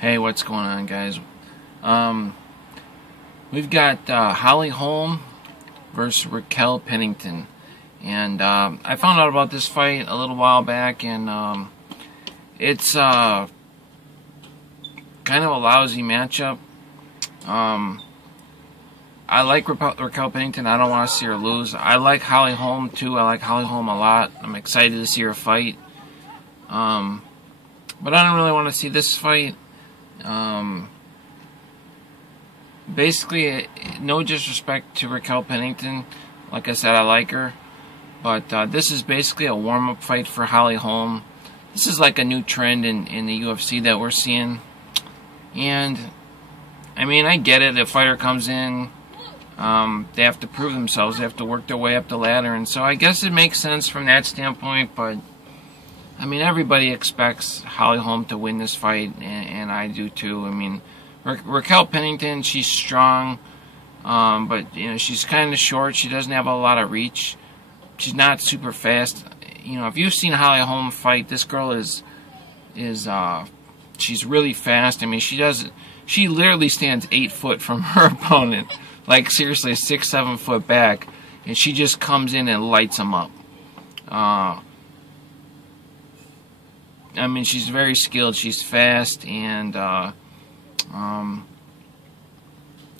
Hey, what's going on, guys? We've got Holm versus Raquel Pennington, and I found out about this fight a little while back, and it's kind of a lousy matchup. I like Raquel Pennington. I don't want to see her lose. I like Holm too. I like Holm a lot. I'm excited to see her fight. But I don't really want to see this fight. Basically, no disrespect to Raquel Pennington. Like I said, I like her. But this is basically a warm-up fight for Holm. This is like a new trend in the UFC that we're seeing. And, I mean, I get it. If a fighter comes in, they have to prove themselves. They have to work their way up the ladder. And so I guess it makes sense from that standpoint. But, I mean, everybody expects Holm to win this fight, and I do too. I mean, Raquel Pennington, she's strong, but you know, she's kind of short. She doesn't have a lot of reach. She's not super fast. You know, if you've seen Holm fight, this girl is she's really fast. I mean, she literally stands 8 foot from her opponent, like seriously 6-7 foot back, and she just comes in and lights them up. I mean, she's very skilled. She's fast, and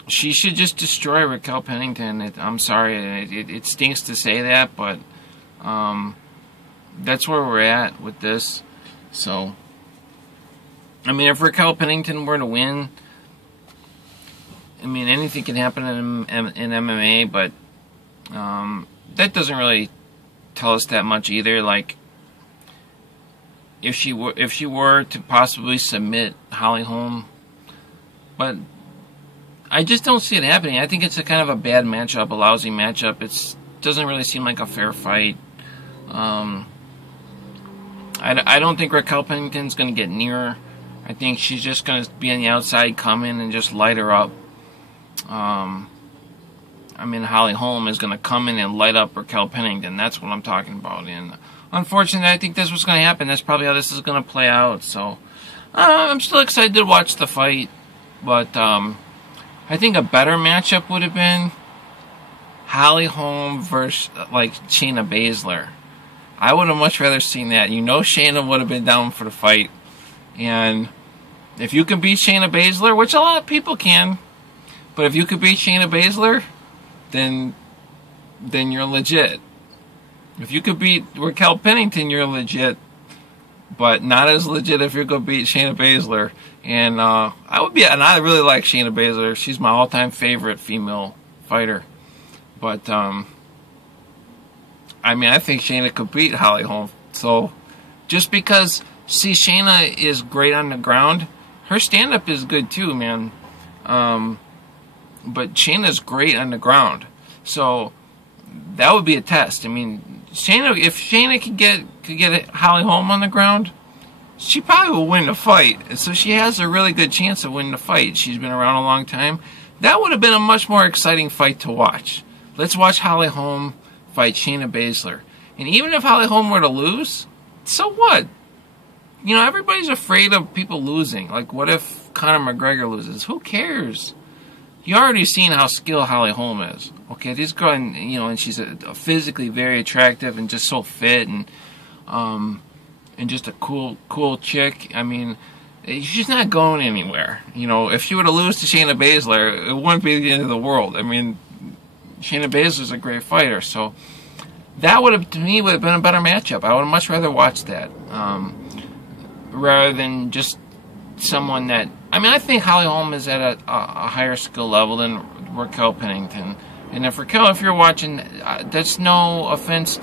she should just destroy Raquel Pennington. I'm sorry, it stinks to say that, but that's where we're at with this. So, I mean, if Raquel Pennington were to win, I mean, anything can happen in MMA, but that doesn't really tell us that much either. Like, if she were to possibly submit Holm, but I just don't see it happening. I think it's a kind of a bad matchup, a lousy matchup. It doesn't really seem like a fair fight. I don't think Raquel Pennington's going to get near her. I think she's just going to be on the outside, come in and just light her up. I mean, Holm is going to come in and light up Raquel Pennington. That's what I'm talking about. And unfortunately, I think that's what's going to happen. That's probably how this is going to play out. So I'm still excited to watch the fight. But I think a better matchup would have been Holm versus like Shayna Baszler. I would have much rather seen that. You know, Shayna would have been down for the fight, and if you can beat Shayna Baszler, which a lot of people can, but if you could beat Shayna Baszler, then you're legit. If you could beat Raquel Pennington, you're legit, but not as legit if you're going to beat Shayna Baszler. And I really like Shayna Baszler. She's my all-time favorite female fighter. But I mean, I think Shayna could beat Holm. So just because, see, Shayna is great on the ground, her stand-up is good too, man. But Shayna's great on the ground, so that would be a test. I mean, if Shayna could get Holm on the ground, she probably will win the fight. So she has a really good chance of winning the fight. She's been around a long time. That would have been a much more exciting fight to watch. Let's watch Holm fight Shayna Baszler. And even if Holm were to lose, so what? You know, everybody's afraid of people losing. Like, what if Conor McGregor loses? Who cares? You already seen how skilled Holm is. Okay, this girl, you know, and she's physically very attractive and just so fit, and just a cool chick. I mean, she's not going anywhere. You know, if she were to lose to Shayna Baszler, it wouldn't be the end of the world. I mean, Shayna Baszler's a great fighter, so that would have, to me, would have been a better matchup. I would have much rather watched that, rather than just someone that, I mean, I think Holm is at a higher skill level than Raquel Pennington. And if you're watching, that's no offense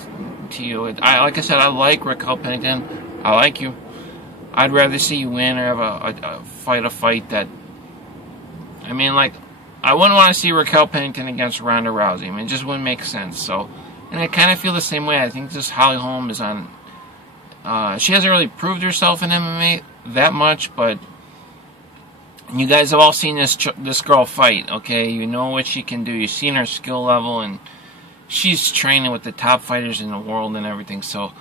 to you. Like I said, I like Raquel Pennington. I like you. I'd rather see you win or have a fight that, I mean, like, I wouldn't want to see Raquel Pennington against Ronda Rousey. I mean, it just wouldn't make sense. So, and I kind of feel the same way. I think this Holm is on, she hasn't really proved herself in MMA that much, but you guys have all seen this girl fight, okay? You know what she can do. You've seen her skill level, and she's training with the top fighters in the world and everything. So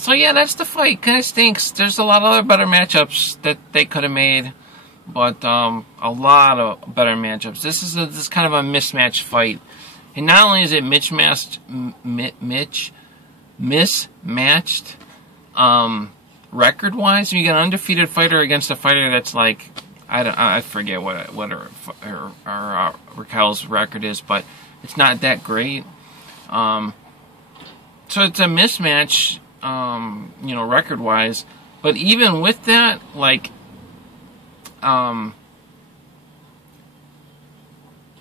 So yeah, that's the fight. Kind of stinks. There's a lot of other better matchups that they could have made, but a lot of better matchups. This is kind of a mismatched fight, and not only is it mismatched, record-wise, you get an undefeated fighter against a fighter that's like, I forget what her Raquel's record is, but it's not that great. So it's a mismatch, record-wise. But even with that, like,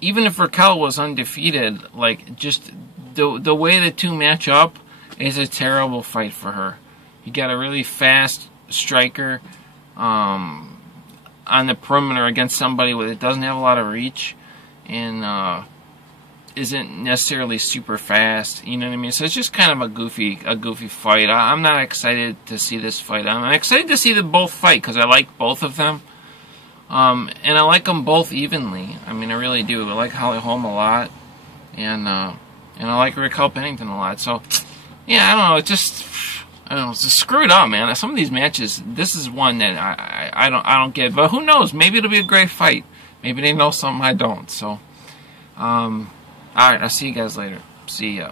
even if Raquel was undefeated, like, just the way the two match up is a terrible fight for her. You got a really fast striker on the perimeter against somebody that doesn't have a lot of reach and isn't necessarily super fast. You know what I mean? So it's just kind of a goofy fight. I'm not excited to see this fight. I'm excited to see them both fight because I like both of them. And I like them both evenly. I mean, I really do. I like Holm a lot, and I like Raquel Pennington a lot. So, yeah, I don't know. It's just screwed up, man. Some of these matches, this is one that I don't get. But who knows? Maybe it'll be a great fight. Maybe they know something I don't. So, all right. I'll see you guys later. See ya.